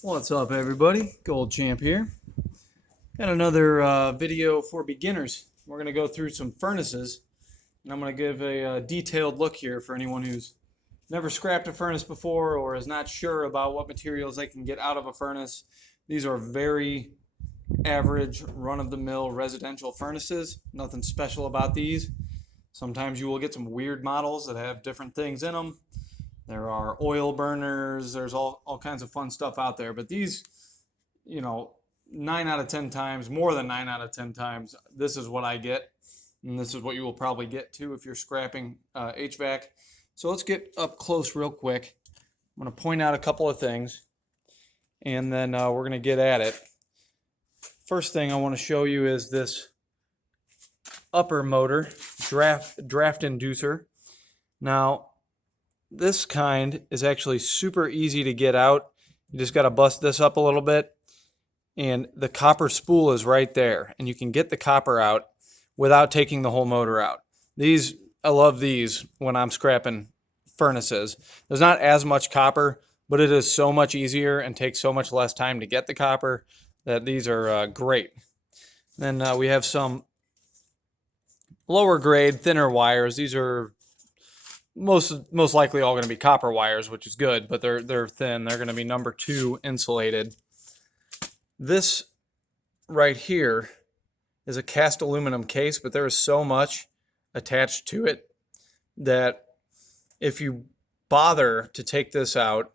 What's up, everybody? Gold Champ here. Got another video for beginners. We're going to go through some furnaces, and I'm going to give a detailed look here for anyone who's never scrapped a furnace before or is not sure about what materials they can get out of a furnace. These are very average, run-of-the-mill residential furnaces. Nothing special about these. Sometimes you will get some weird models that have different things in them. There are oil burners. There's all kinds of fun stuff out there. But these, 9 out of 10 times, more than 9 out of 10 times, this is what I get. And this is what you will probably get too if you're scrapping HVAC. So let's get up close real quick. I'm going to point out a couple of things, and then we're going to get at it. First thing I want to show you is this upper motor, draft inducer. Now, this kind is actually super easy to get out. You just got to bust this up a little bit, and the copper spool is right there, and you can get the copper out without taking the whole motor out. I love these when I'm scrapping furnaces. There's not as much copper, but it is so much easier and takes so much less time to get the copper that these are great. Then we have some lower grade, thinner wires. These are most likely all going to be copper wires, which is good, but they're thin. They're going to be number 2 insulated. This right here is a cast aluminum case, but there is so much attached to it that if you bother to take this out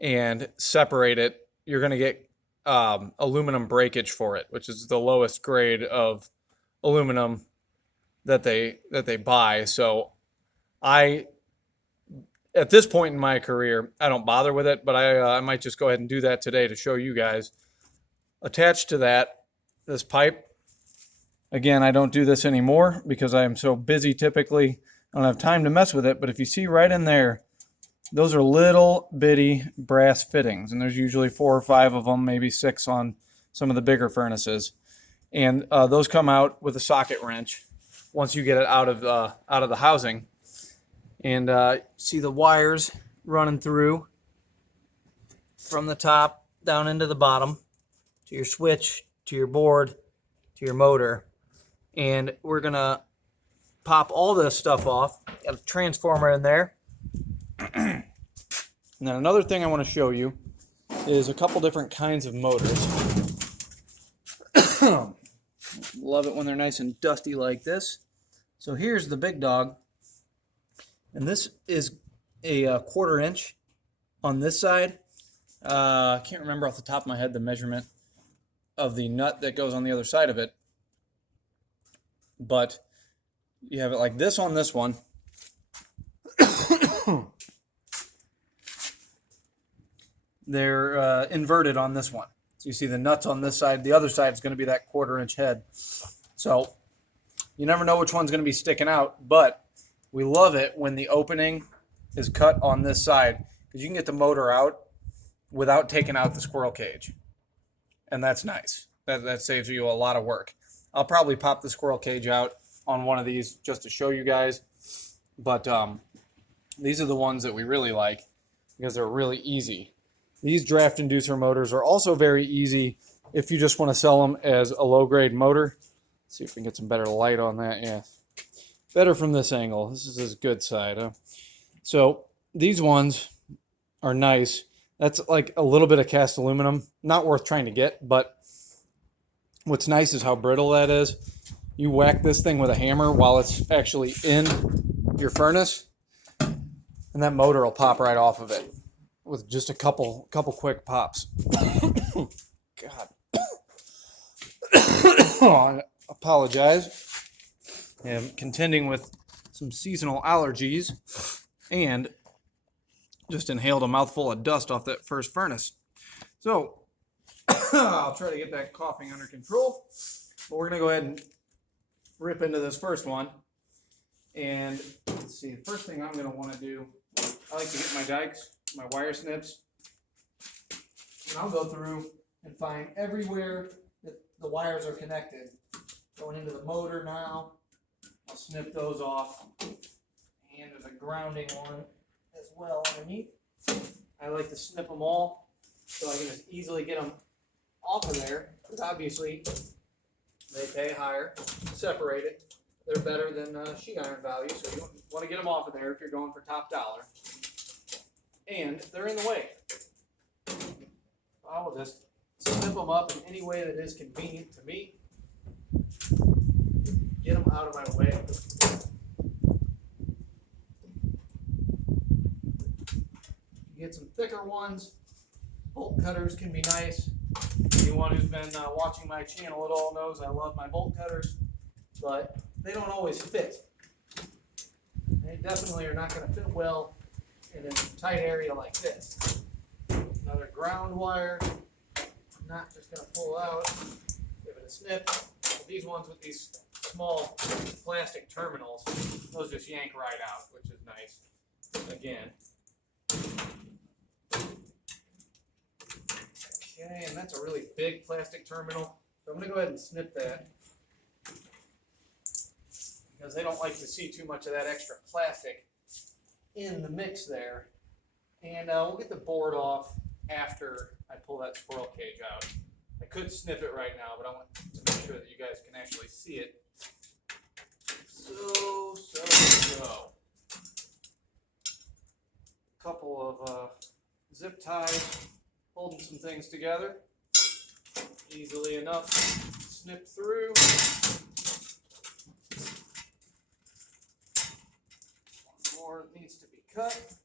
and separate it, you're going to get aluminum breakage for it, which is the lowest grade of aluminum that they buy. So at this point in my career, I don't bother with it, but I might just go ahead and do that today to show you guys. Attached to that, this pipe. Again, I don't do this anymore because I am so busy typically. I don't have time to mess with it, but if you see right in there, those are little bitty brass fittings, and there's usually 4 or 5 of them, maybe 6 on some of the bigger furnaces. And those come out with a socket wrench once you get it out of the housing. And see the wires running through from the top down into the bottom to your switch, to your board, to your motor. And we're going to pop all this stuff off. Got a transformer in there. And then another thing I want to show you is a couple different kinds of motors. Love it when they're nice and dusty like this. So here's the big dog. And this is a 1/4 inch on this side. I can't remember off the top of my head the measurement of the nut that goes on the other side of it. But you have it like this on this one. They're inverted on this one. So you see the nuts on this side. The other side is going to be that 1/4 inch head. So you never know which one's going to be sticking out, but we love it when the opening is cut on this side because you can get the motor out without taking out the squirrel cage. And that's nice. That saves you a lot of work. I'll probably pop the squirrel cage out on one of these just to show you guys. But these are the ones that we really like because they're really easy. These draft inducer motors are also very easy if you just want to sell them as a low-grade motor. Let's see if we can get some better light on that. Yeah. Better from this angle. This is his good side. Huh? So these ones are nice. That's like a little bit of cast aluminum. Not worth trying to get, but what's nice is how brittle that is. You whack this thing with a hammer while it's actually in your furnace, and that motor will pop right off of it with just a couple quick pops. God. Oh, I apologize. I'm contending with some seasonal allergies and just inhaled a mouthful of dust off that first furnace. So I'll try to get that coughing under control. But we're going to go ahead and rip into this first one. And let's see, the first thing I'm going to want to do, I like to get my dikes, my wire snips, and I'll go through and find everywhere that the wires are connected. Going into the motor now. I'll snip those off. And there's a grounding one as well underneath. I like to snip them all so I can just easily get them off of there. Because obviously they pay higher, separated. They're better than sheet iron value, so you want to get them off of there if you're going for top dollar. And they're in the way. I will just snip them up in any way that is convenient to me. Get them out of my way. Get some thicker ones. Bolt cutters can be nice. Anyone who's been watching my channel at all knows I love my bolt cutters, but they don't always fit. They definitely are not going to fit well in a tight area like this. Another ground wire, not just going to pull out, give it a snip. These ones with these small plastic terminals, those just yank right out, which is nice. Again. Okay, and that's a really big plastic terminal. So I'm going to go ahead and snip that because they don't like to see too much of that extra plastic in the mix there. And we'll get the board off after I pull that squirrel cage out. I could snip it right now, but I want to make sure that you guys can actually see it. So. A couple of zip ties holding some things together. Easily enough. Snip through. One more needs to be cut.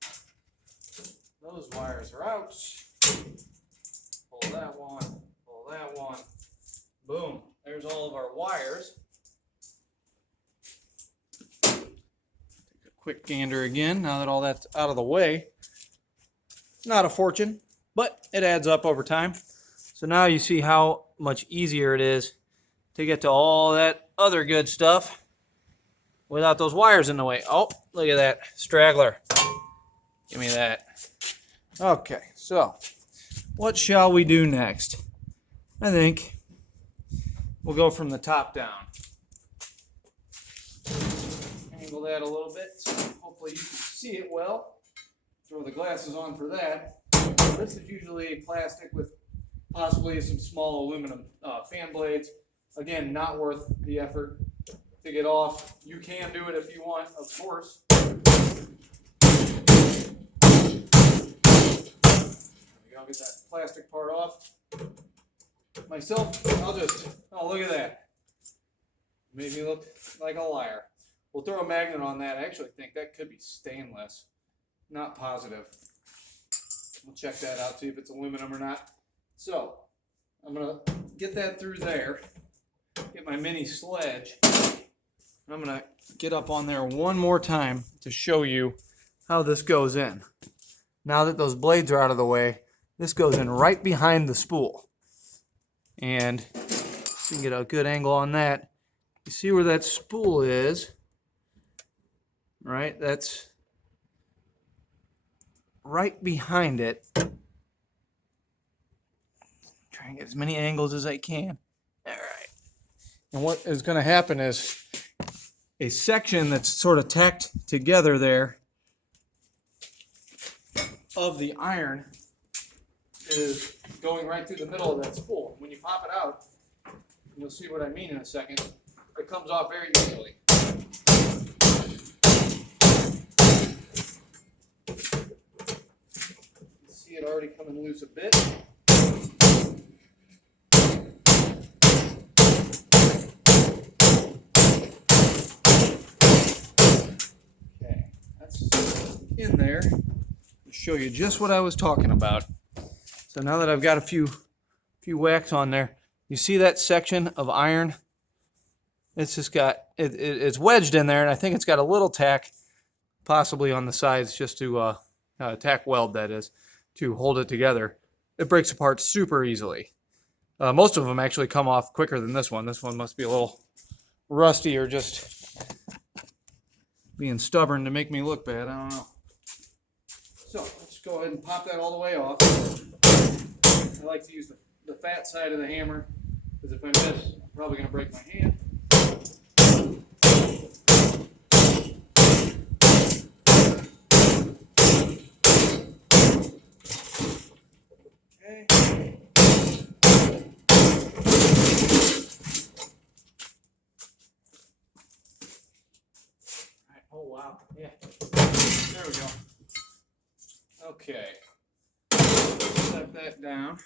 Those wires are out. Pull that one. Pull that one. Boom. There's all of our wires. Take a quick gander again now that all that's out of the way. Not a fortune, but it adds up over time. So now you see how much easier it is to get to all that other good stuff without those wires in the way. Oh, look at that straggler. Give me that. Okay, so what shall we do next? I think we'll go from the top down. Angle that a little bit so hopefully you can see it well. Throw the glasses on for that. This is usually plastic with possibly some small aluminum fan blades. Again, not worth the effort to get off. You can do it if you want, of course. I'll get that plastic part off. Myself, oh, look at that. Made me look like a liar. We'll throw a magnet on that. I actually think that could be stainless. Not positive. We'll check that out, see if it's aluminum or not. So, I'm going to get that through there. Get my mini sledge. And I'm going to get up on there one more time to show you how this goes in. Now that those blades are out of the way, this goes in right behind the spool. And so you can get a good angle on that. You see where that spool is, right? That's right behind it. Try and get as many angles as I can. All right. And what is going to happen is a section that's sort of tacked together there of the iron is going right through the middle of that spool. When you pop it out, you'll see what I mean in a second. It comes off very easily. You see it already coming loose a bit. Okay, that's in there. I'll show you just what I was talking about. So now that I've got a few whacks on there, you see that section of iron? It's just got, it's wedged in there, and I think it's got a little tack, possibly on the sides, just to, tack weld that is, to hold it together. It breaks apart super easily. Most of them actually come off quicker than this one. This one must be a little rusty or just being stubborn to make me look bad. I don't know. So let's go ahead and pop that all the way off. I like to use the fat side of the hammer because if I miss, I'm probably going to break my hand. Okay. that down.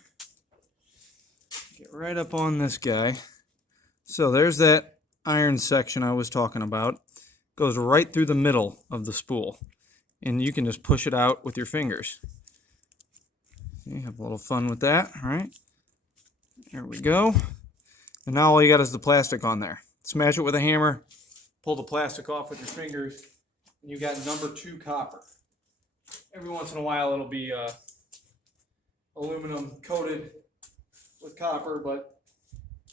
Get right up on this guy. So there's that iron section I was talking about. Goes right through the middle of the spool. And you can just push it out with your fingers. Okay, have a little fun with that, all right? There we go. And now all you got is the plastic on there. Smash it with a hammer, pull the plastic off with your fingers, and you got number 2 copper. Every once in a while it'll be aluminum coated with copper, but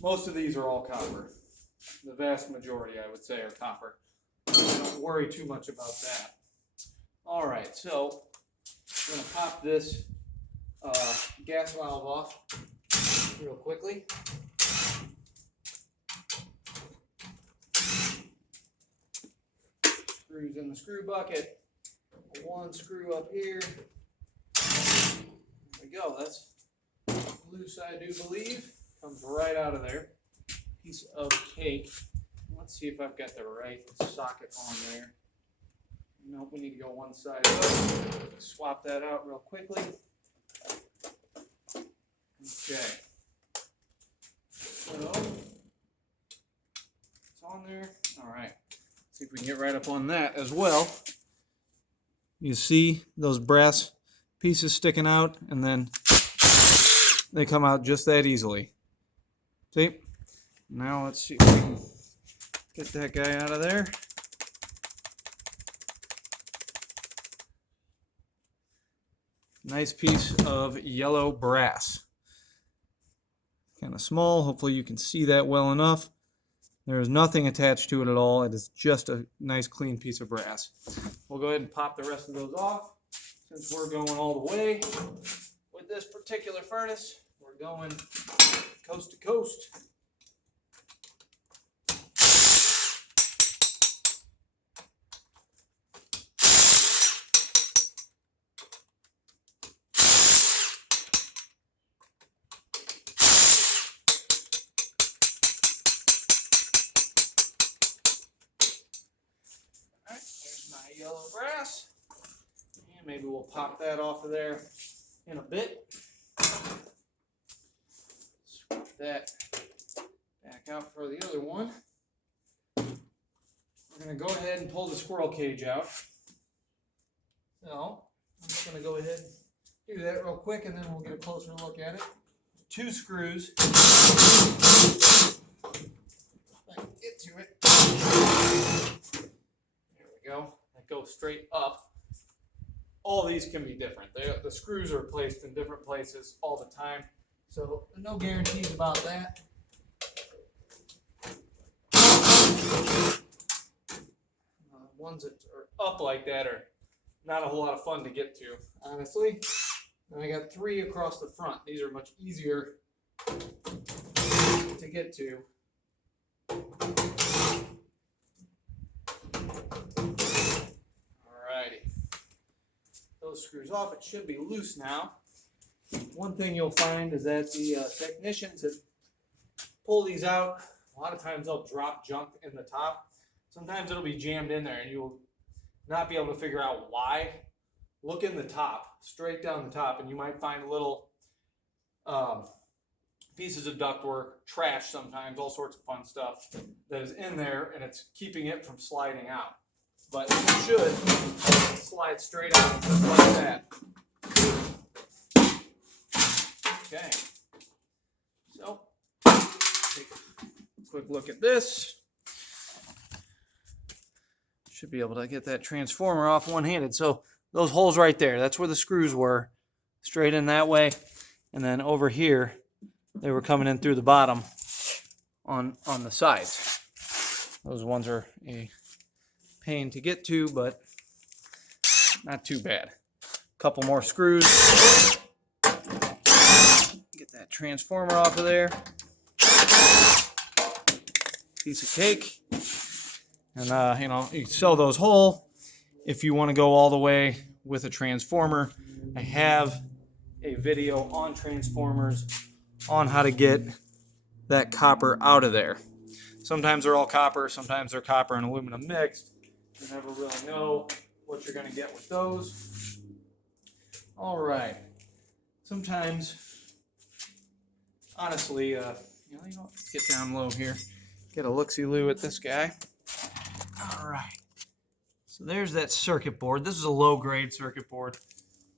most of these are all copper. The vast majority, I would say, are copper. So don't worry too much about that. All right, so I'm going to pop this gas valve off real quickly. Screws in the screw bucket. One screw up here. There we go. That's loose, I do believe. Comes right out of there. Piece of cake. Let's see if I've got the right socket on there. Nope, we need to go one side up. Swap that out real quickly. Okay. So, it's on there. All right. See if we can get right up on that as well. You see those brass pieces sticking out, and then they come out just that easily. See? Now let's see if we can get that guy out of there. Nice piece of yellow brass. Kind of small. Hopefully you can see that well enough. There is nothing attached to it at all. It is just a nice clean piece of brass. We'll go ahead and pop the rest of those off. Since we're going all the way with this particular furnace, we're going coast to coast. Yellow brass, and maybe we'll pop that off of there in a bit. Swap that back out for the other one. We're going to go ahead and pull the squirrel cage out. So I'm just going to go ahead and do that real quick, and then we'll get a closer look at it. 2 screws. If I can get to it. There we go. Go straight up. All these can be different. The screws are placed in different places all the time, so no guarantees about that. Ones that are up like that are not a whole lot of fun to get to, honestly. And I got 3 across the front. These are much easier to get to. Those screws off. It should be loose now. One thing you'll find is that the technicians that pull these out, a lot of times they'll drop junk in the top. Sometimes it'll be jammed in there and you'll not be able to figure out why. Look in the top, straight down the top, and you might find little pieces of ductwork, trash sometimes, all sorts of fun stuff that is in there, and it's keeping it from sliding out. But it should slide straight out just like that. Okay. So, take a quick look at this. Should be able to get that transformer off one-handed. So those holes right there, that's where the screws were. Straight in that way. And then over here, they were coming in through the bottom on the sides. Those ones are a pain to get to, but not too bad. Couple more screws. Get that transformer off of there. Piece of cake. And you can sell those whole if you want to go all the way with a transformer. I have a video on transformers on how to get that copper out of there. Sometimes they're all copper, sometimes they're copper and aluminum mixed. You never really know what you're going to get with those. All right. sometimes, honestly, you know, let's get down low here. Get a look-see-loo at this guy. All right. So there's that circuit board. This is a low-grade circuit board.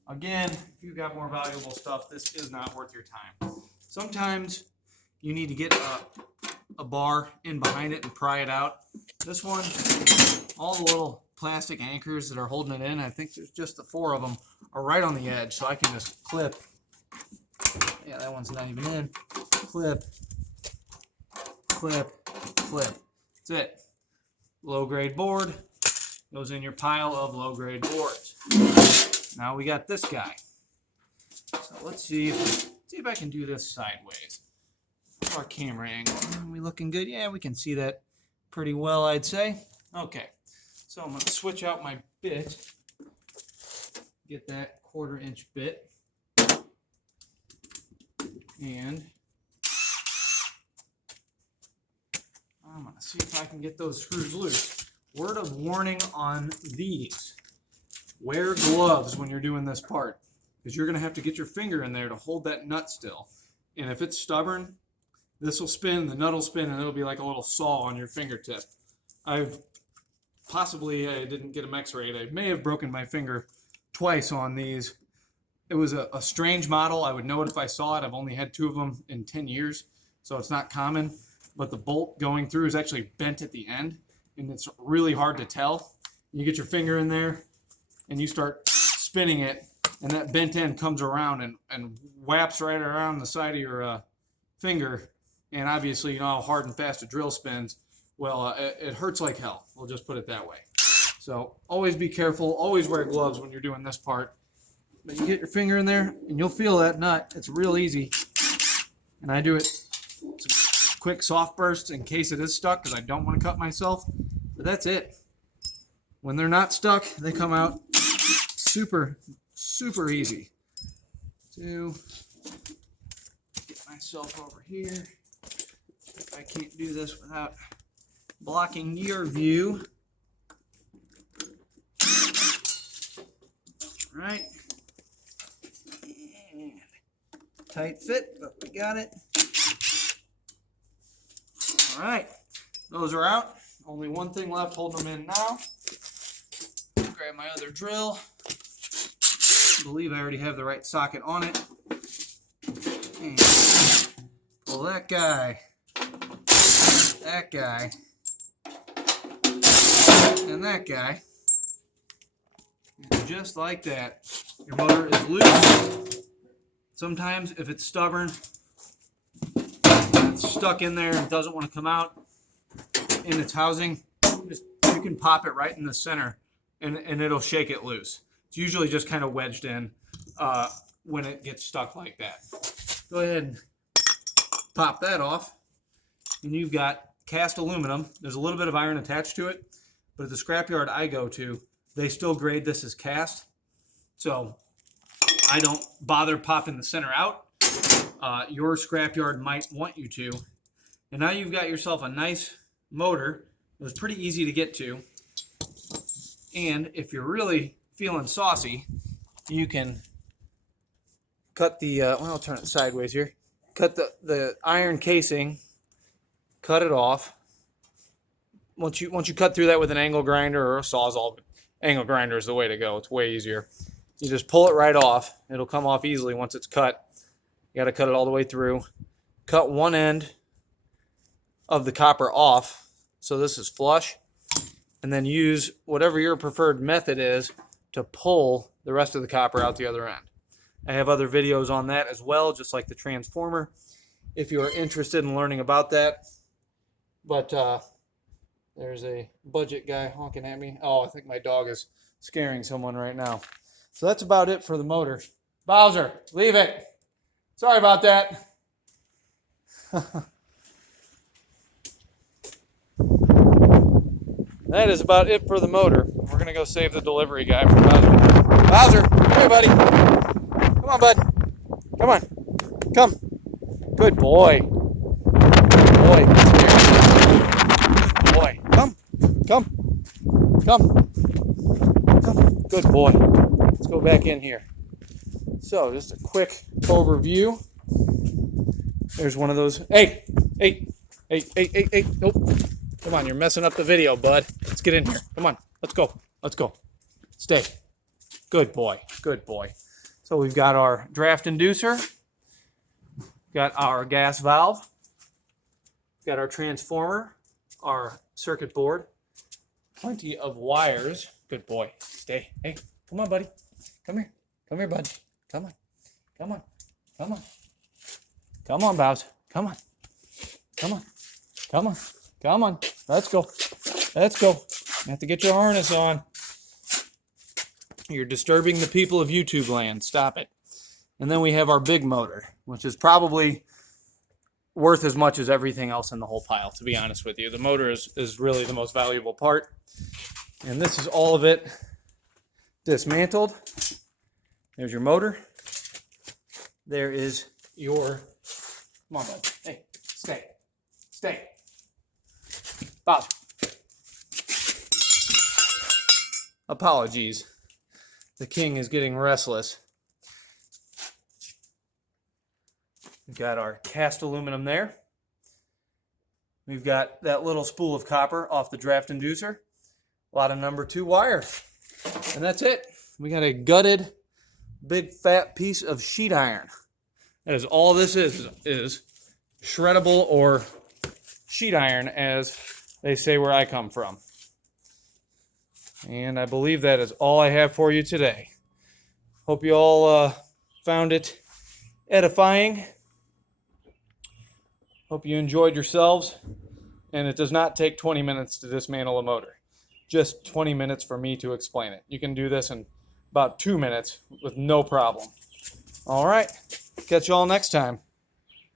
Again, if you've got more valuable stuff, this is not worth your time. Sometimes you need to get a bar in behind it and pry it out. This one, all the little plastic anchors that are holding it in, I think there's just the 4 of them, are right on the edge, so I can just clip. Yeah, that one's not even in. Clip, clip, clip. That's it. Low-grade board goes in your pile of low-grade boards. Now we got this guy. So let's see if I can do this sideways. Our camera angle. Are we looking good? Yeah, we can see that pretty well, I'd say. Okay, so I'm going to switch out my bit. Get that 1/4-inch bit. And I'm going to see if I can get those screws loose. Word of warning on these. Wear gloves when you're doing this part, because you're going to have to get your finger in there to hold that nut still. And if it's stubborn, this will spin, the nut will spin, and it'll be like a little saw on your fingertip. I didn't get them x-rayed. I may have broken my finger twice on these. It was a strange model. I would know it if I saw it. I've only had 2 of them in 10 years, so it's not common. But the bolt going through is actually bent at the end, and it's really hard to tell. You get your finger in there, and you start spinning it, and that bent end comes around and whaps right around the side of your finger. And obviously, you know how hard and fast a drill spins. Well, it hurts like hell. We'll just put it that way. So always be careful. Always wear gloves when you're doing this part. But you get your finger in there, and you'll feel that nut. It's real easy. And I do it some quick soft bursts in case it is stuck, because I don't want to cut myself. But that's it. When they're not stuck, they come out super, super easy. So get myself over here. If I can't do this without blocking your view. All right. And tight fit, but we got it. All right. Those are out. Only one thing left holding them in now. Grab my other drill. I believe I already have the right socket on it. And pull that guy. That guy, and that guy, and just like that, your motor is loose. Sometimes if it's stubborn, it's stuck in there and doesn't want to come out in its housing, you can pop it right in the center and it'll shake it loose. It's usually just kind of wedged in when it gets stuck like that. Go ahead and pop that off, and you've got cast aluminum. There's a little bit of iron attached to it, but at the scrapyard I go to, they still grade this as cast. So I don't bother popping the center out. Your scrapyard might want you to. And now you've got yourself a nice motor. It was pretty easy to get to. And if you're really feeling saucy, you can cut the, well, I'll turn it sideways here. Cut the iron casing, cut it off. Once you cut through that with an angle grinder or a Sawzall, angle grinder is the way to go. It's way easier. You just pull it right off. It'll come off easily once it's cut. You got to cut it all the way through. Cut one end of the copper off, so this is flush, and then use whatever your preferred method is to pull the rest of the copper out the other end. I have other videos on that as well, just like the transformer, if you are interested in learning about that. But there's a budget guy honking at me. Oh, I think my dog is scaring someone right now. So that's about it for the motor. Bowser, leave it. Sorry about that. That is about it for the motor. We're going to go save the delivery guy from Bowser. Bowser, hey buddy. Come on, bud. Come on. Come. Good boy. Good boy. Good boy. Come. Come. Come. Come. Good boy. Let's go back in here. So just a quick overview. There's one of those. Hey, hey, hey, hey, hey, hey. Nope. Come on, you're messing up the video, bud. Let's get in here. Come on. Let's go. Let's go. Stay. Good boy. Good boy. So we've got our draft inducer. Got our gas valve. Got our transformer. Our circuit board. Plenty of wires. Good boy. Stay. Hey, come on, buddy. Come here. Come here, bud. Come on. Come on. Come on. Come on, Bowser. Come on. Come on. Come on. Come on. Let's go. Let's go. You have to get your harness on. You're disturbing the people of YouTube land. Stop it. And then we have our big motor, which is probably worth as much as everything else in the whole pile, to be honest with you. The motor is really the most valuable part. And this is all of it dismantled. There's your motor. There is your... Come on, bud. Hey, stay. Stay. Bob. Apologies. The king is getting restless. We've got our cast aluminum there. We've got that little spool of copper off the draft inducer. A lot of number 2 wire. And that's it. We got a gutted, big fat piece of sheet iron. That is all this is shreddable or sheet iron, as they say where I come from. And I believe that is all I have for you today. Hope you all found it edifying. Hope you enjoyed yourselves. And it does not take 20 minutes to dismantle a motor. Just 20 minutes for me to explain it. You can do this in about 2 minutes with no problem. All right. Catch you all next time.